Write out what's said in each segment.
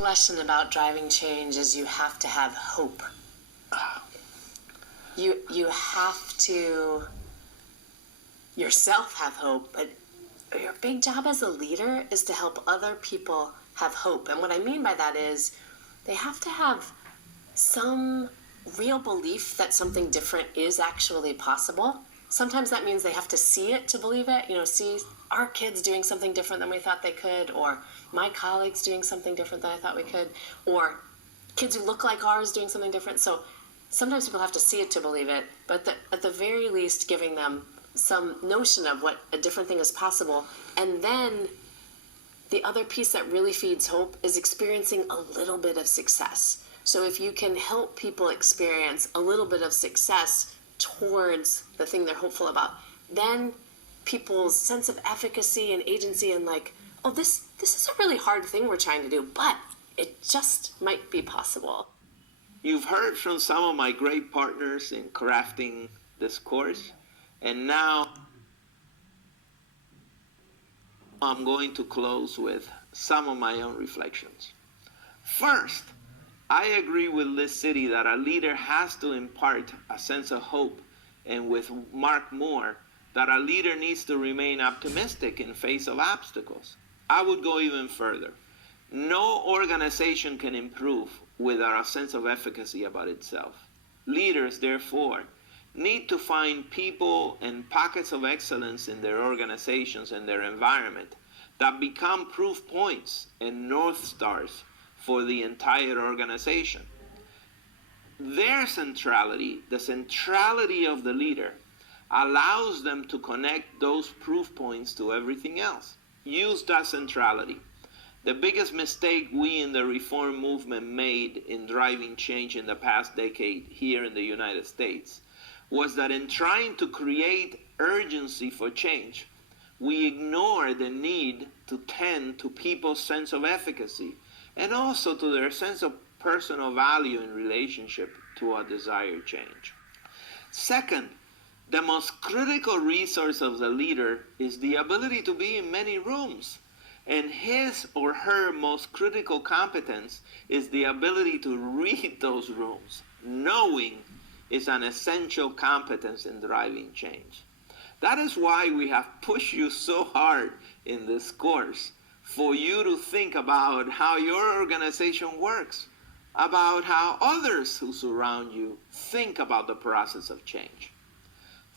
Lesson about driving change is you have to have hope. You have to yourself have hope, but your big job as a leader is to help other people have hope. And what I mean by that is they have to have some real belief that something different is actually possible. Sometimes that means they have to see it to believe it, see our kids doing something different than we thought they could, or my colleagues doing something different than I thought we could, or kids who look like ours doing something different. So sometimes people have to see it to believe it, but at the very least giving them some notion of what a different thing is possible. And then the other piece that really feeds hope is experiencing a little bit of success. So if you can help people experience a little bit of success towards the thing they're hopeful about, then people's sense of efficacy and agency and oh, this is a really hard thing we're trying to do, but it just might be possible. You've heard from some of my great partners in crafting this course, and now I'm going to close with some of my own reflections. First, I agree with Liz City that a leader has to impart a sense of hope, and with Mark Moore, that a leader needs to remain optimistic in face of obstacles. I would go even further. No organization can improve without a sense of efficacy about itself. Leaders, therefore, need to find people and pockets of excellence in their organizations and their environment that become proof points and north stars for the entire organization. Their centrality, the centrality of the leader, allows them to connect those proof points to everything else. Use that centrality. The biggest mistake we in the reform movement made in driving change in the past decade here in the United States was that in trying to create urgency for change, we ignore the need to tend to people's sense of efficacy and also to their sense of personal value in relationship to a desired change. Second, the most critical resource of the leader is the ability to be in many rooms. And his or her most critical competence is the ability to read those rooms. Knowing is an essential competence in driving change. That is why we have pushed you so hard in this course, for you to think about how your organization works, about how others who surround you think about the process of change.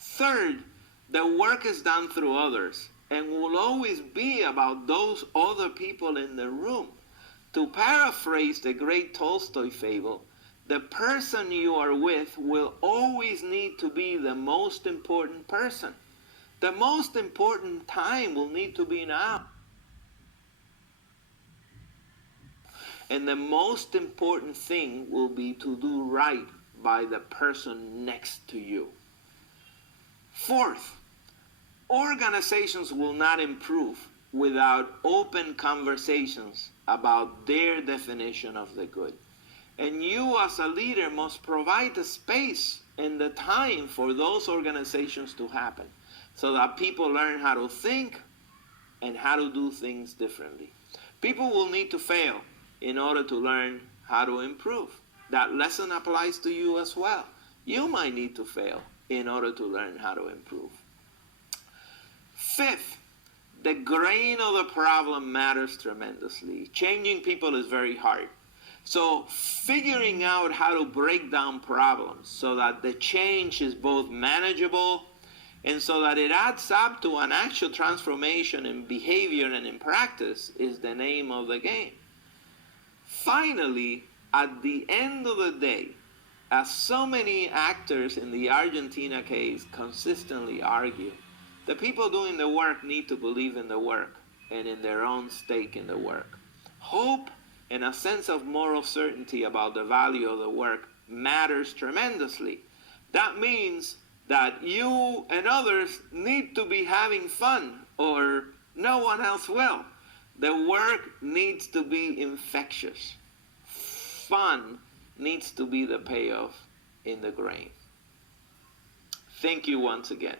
Third, the work is done through others and will always be about those other people in the room. To paraphrase the great Tolstoy fable, the person you are with will always need to be the most important person. The most important time will need to be now. And the most important thing will be to do right by the person next to you. Fourth, organizations will not improve without open conversations about their definition of the good. And you as a leader must provide the space and the time for those organizations to happen so that people learn how to think and how to do things differently. People will need to fail in order to learn how to improve. That lesson applies to you as well. You might need to fail in order to learn how to improve. Fifth, the grain of the problem matters tremendously. Changing people is very hard. So figuring out how to break down problems so that the change is both manageable and so that it adds up to an actual transformation in behavior and in practice is the name of the game. Finally, at the end of the day, as so many actors in the Argentina case consistently argue, the people doing the work need to believe in the work and in their own stake in the work. Hope and a sense of moral certainty about the value of the work matters tremendously. That means that you and others need to be having fun, or no one else will. The work needs to be infectious. Fun needs to be the payoff in the grain. Thank you once again.